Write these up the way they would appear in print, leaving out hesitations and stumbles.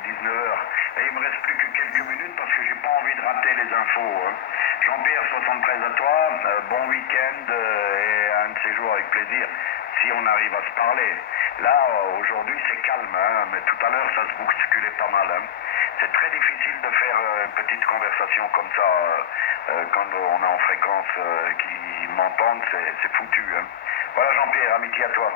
19 heures. Et il me reste plus que quelques minutes parce que j'ai pas envie de rater les infos. Hein. Jean-Pierre, 73 à toi, bon week-end et un de ces jours avec plaisir, si on arrive à se parler. Là, aujourd'hui, c'est calme, hein, mais tout à l'heure, ça se bousculait pas mal. Hein. C'est très difficile de faire une petite conversation comme ça quand on est en fréquence qui m'entendent, c'est foutu. Hein. Voilà Jean-Pierre, amitié à toi.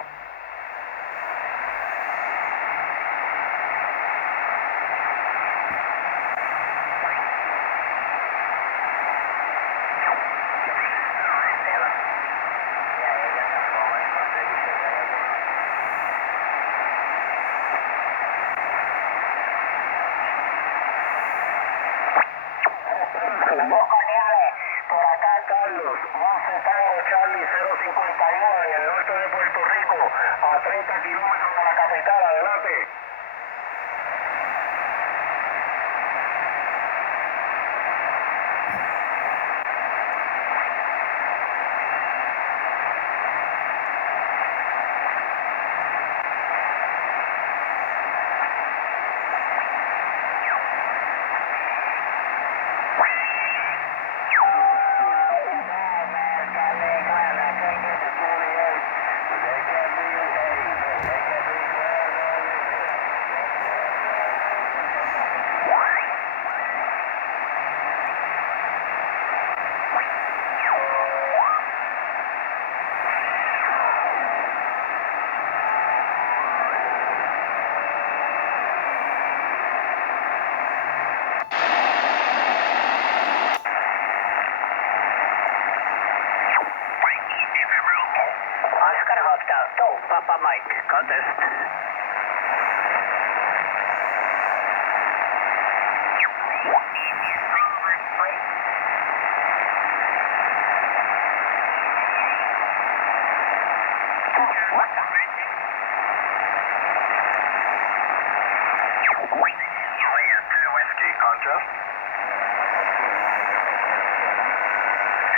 Por acá Carlos, Monte Tango Charlie 051 en el norte de Puerto Rico, a 30 kilómetros de la capital, adelante. Papa Mike, contest. Whiskey, contest.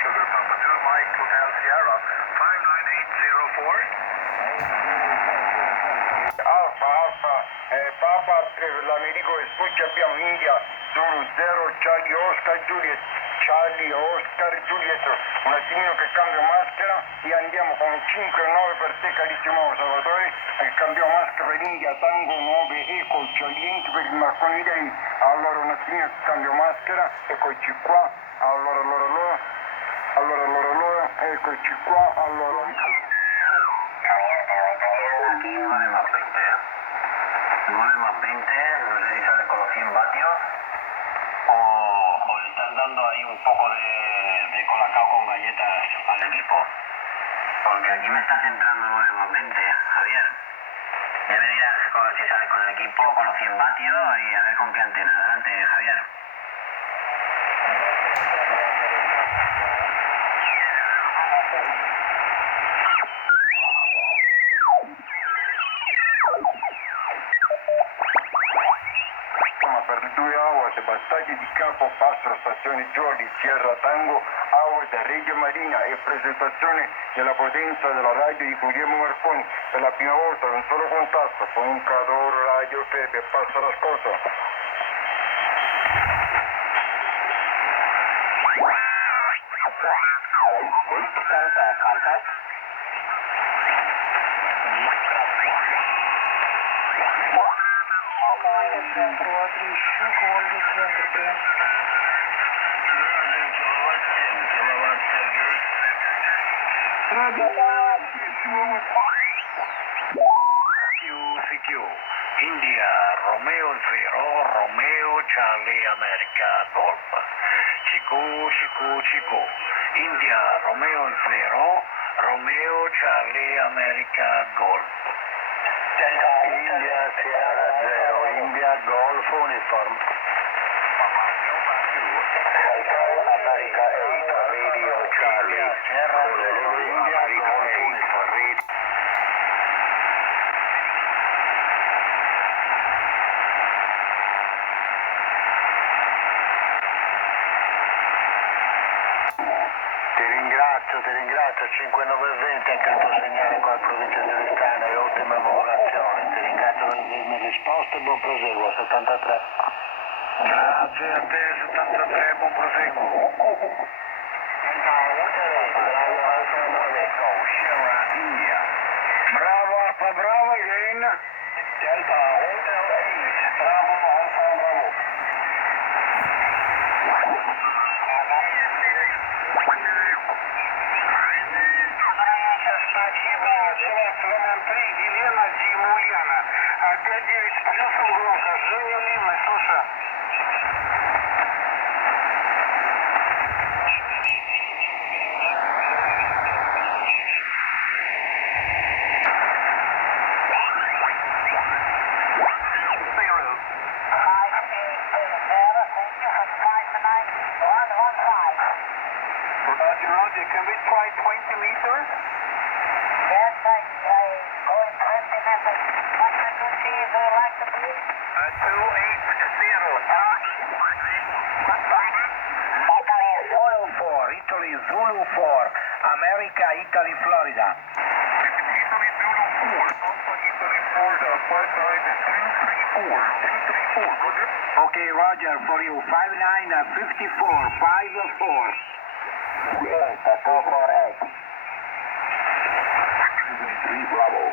Sugar Papa 2, Mike, Hotel Sierra, 59804. Alfa, Papa, l'Americo espucci abbiamo India, Zulu 0, Charlie Oscar Juliet, Charlie Oscar Juliet, un attimino che cambio maschera e andiamo con 5-9 per te carissimo Salvatore, e cambiamo maschera per India, Tango 9, Eco, Charlie per il Marconi Day, allora un attimino che cambio maschera, eccoci qua, allora, eccoci qua, allora... Aquí 9 más 20, 9 más 20, no sé si sale con los 100 vatios o le están dando ahí un poco de colacao con galletas al equipo. Porque aquí me estás entrando 9 más 20, Javier. Ya me dirás si sale con el equipo con los 100 vatios y a ver con qué antena. Adelante, Javier. Per 2 hours, battaglie di capo, passo, stazione Giordi, Sierra Tango, hours, Reggio Marina e presentazione della potenza della radio di Guglielmo Marconi. Per la prima volta un solo contatto con un Cadoro Radio Febe, passa l'ascolto. QCQ, India, Romeo 0, Romeo Charlie America Golf. Chico, India, Romeo 0, Romeo Charlie America Golf. India, Sierra 0, India Golf Uniform. America 8, Radio Charlie, Sierra 0, India Golf Uniform. Adesso ti ringrazio, 5920 anche il tuo segnale qua in provincia di Oristano e ottima popolazione. Ti ringrazio per avermi risposto e buon proseguo, 73. Grazie a te, 73, buon proseguo. Bravo Alfa Bravo, Elaine. Delta Hotel 8, Bravo Alfa Bravo. Спасибо, Селен 3, Елена Димульяна. 5-9 с плюсом громко. Женя Лимна, слушай. Roger, can we try 20 meters? Yes, go in 20 meters. What frequency do you like to be? 280. Italy Zulu 4, America, Italy, Florida. Italy Zulu 4, Alpha Italy Florida, 59234, Roger. Okay, Roger, for you, 5954, 54. Delta 248. 3 Bravo.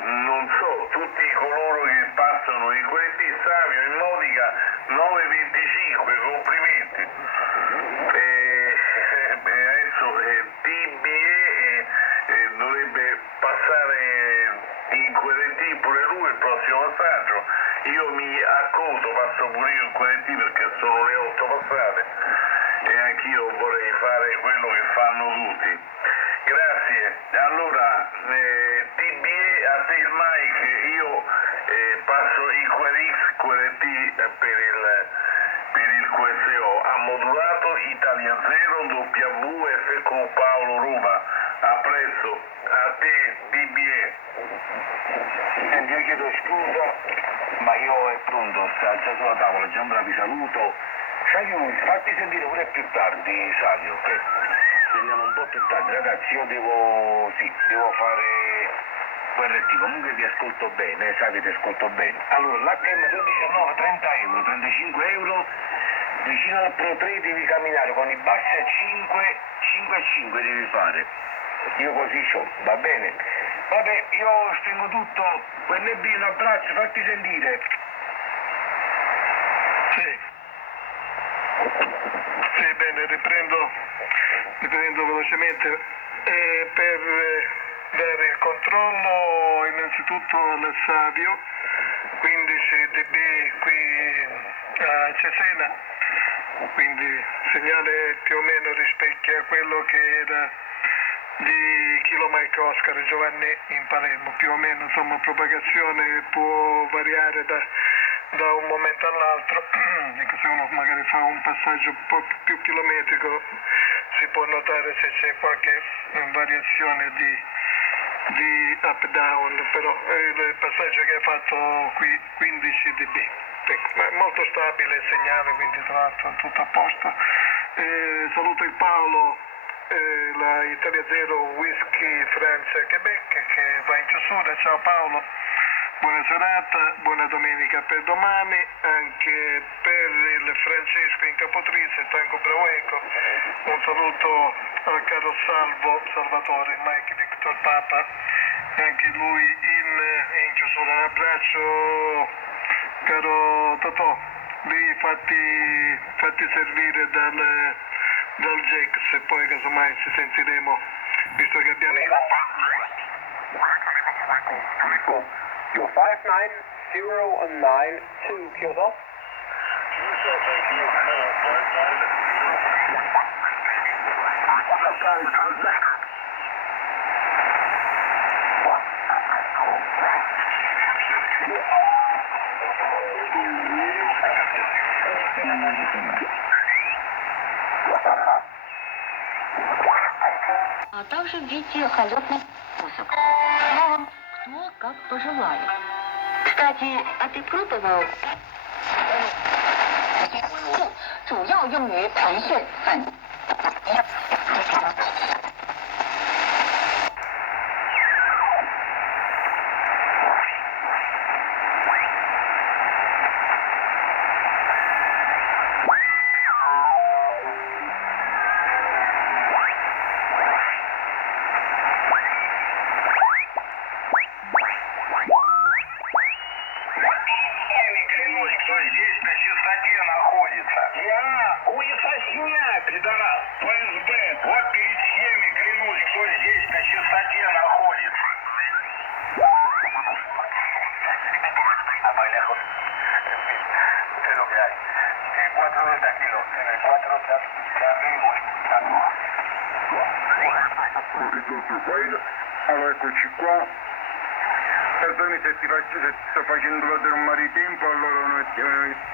Non so, tutti coloro che passano in QRT Savio in Modica 925, complimenti. Adesso TBE dovrebbe passare in QRT pure lui il prossimo passaggio. Io mi accodo, passo pure io in QRT perché sono le 8 passate e anch'io vorrei fare quello che fanno tutti. Grazie. Allora, TBE a te il mic, io passo il QRT per il QSO, ha modulato Italia 0 WFQ Paolo Roma. A presto, a te TBE. Io chiedo scusa, ma io è pronto, sta già sulla tavola, Giambra vi saluto. Sai, fatti sentire pure più tardi, Savio, che veniamo un po' più tardi, ragazzi, io devo fare QRT, comunque vi ascolto bene, Savio ti ascolto bene. Allora, l'HM219, 30 euro, 35 euro, vicino al Pro 3 devi camminare con i bassi a 5 e 5 devi fare. Io così so, va bene. Vabbè, io stringo tutto, QNB un abbraccio, fatti sentire. Sì. Sì, bene, riprendo velocemente. Per dare il controllo innanzitutto al Savio, 15 dB qui a Cesena, quindi segnale più o meno rispecchia quello che era di Kilo Mike Oscar Giovanni in Palermo, più o meno, insomma, propagazione può variare da un momento all'altro. Ecco, se uno magari fa un passaggio un po' più chilometrico si può notare se c'è qualche variazione di up down, però il passaggio che ha fatto qui 15 dB, ecco, ma è molto stabile il segnale, quindi tra l'altro tutto a posto. Saluto il Paolo, la Italia 0 Whisky Francia Quebec che va in chiusura. Ciao Paolo, buona serata, buona domenica per domani, anche per il Francesco in Capotrizze, Tango Braueco. Un saluto al caro Salvatore, Mike Victor Papa, anche lui in chiusura. Un abbraccio caro Totò, lì fatti servire dal Jax e poi casomai ci sentiremo, visto che abbiamo... Your 59092 Kyoto. а также в виде халетных вкусов. Кто как пожелает. Кстати, а ты пробовал? 主要用于培训粉。Клянусь, кто здесь на чистоте находится. Я хуесосня, пидорас, ФСБ. Вот перед всеми клянусь, кто здесь на чистоте находится. Es lo que hay. 4 de taquilo, en el 4 de Allora eccoci qua. Perdoni se se sto facendo perdere un po' di tempo, allora noi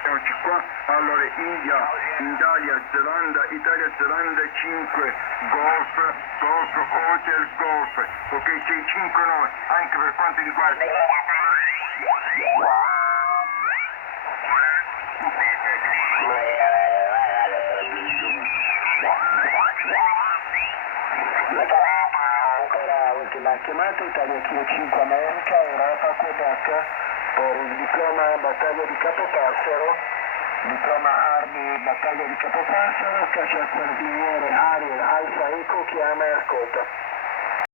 eccoci qua. Allora Italia, Zelanda, 5, Golf, Hotel, Golf. Ok, sei 5 noi, anche per quanto riguarda. Ultima chiamata, Italia Kilo 5 America, Europa Quebec, per il diploma battaglia di Capopassero, diploma Armi battaglia di Capopassero, caccia al carabiniere Ariel Alfa Eco, chiama e ascolta.